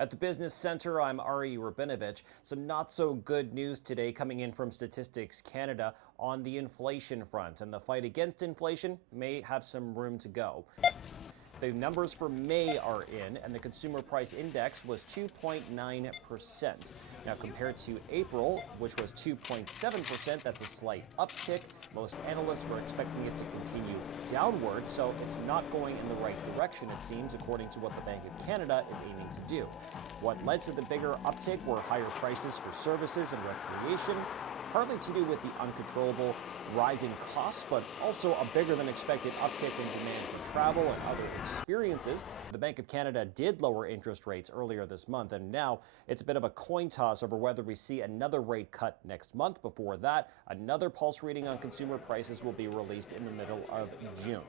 At the Business Center, I'm Ari Rabinovitch. Some not so good news today coming in from Statistics Canada on the inflation front, and the fight against inflation may have some room to go. The numbers for May are in, and the consumer price index was 2.9%. Now, compared to April, which was 2.7%, that's a slight uptick. Most analysts were expecting it to continue downward, so it's not going in the right direction, it seems, according to what the Bank of Canada is aiming to do. What led to the bigger uptick were higher prices for services and recreation, partly to do with the uncontrollable rising costs, but also a bigger than expected uptick in demand for travel and other experiences. The Bank of Canada did lower interest rates earlier this month, and now it's a bit of a coin toss over whether we see another rate cut next month. Before that, another pulse reading on consumer prices will be released in the middle of June.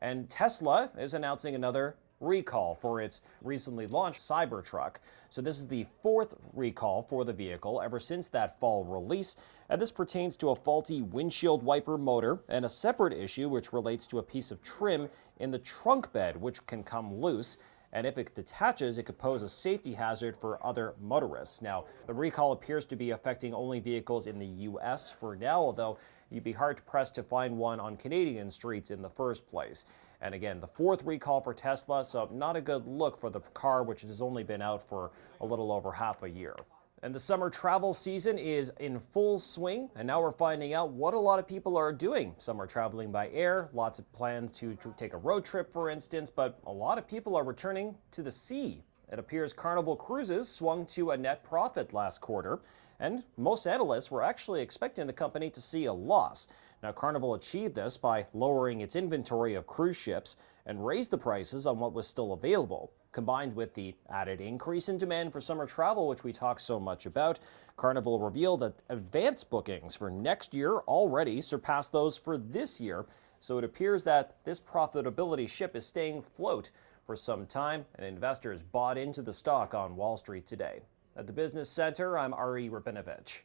And Tesla is announcing another recall for its recently launched Cybertruck. So this is the fourth recall for the vehicle ever since that fall release, and this pertains to a faulty windshield wiper motor and a separate issue which relates to a piece of trim in the trunk bed which can come loose. And if it detaches, it could pose a safety hazard for other motorists. Now, the recall appears to be affecting only vehicles in the U.S. for now, although you'd be hard-pressed to find one on Canadian streets in the first place. And again, the fourth recall for Tesla, so not a good look for the car, which has only been out for a little over half a year. And the summer travel season is in full swing, and now we're finding out what a lot of people are doing. Some are traveling by air, lots of plans to take a road trip, for instance, but a lot of people are returning to the sea. It appears Carnival cruises swung to a net profit last quarter, and most analysts were actually expecting the company to see a loss. Now, Carnival achieved this by lowering its inventory of cruise ships and raised the prices on what was still available. Combined with the added increase in demand for summer travel, which we talk so much about, Carnival revealed that advance bookings for next year already surpassed those for this year. So it appears that this profitability ship is staying afloat for some time, and investors bought into the stock on Wall Street today. At the Business Center, I'm Ari Rabinovitch.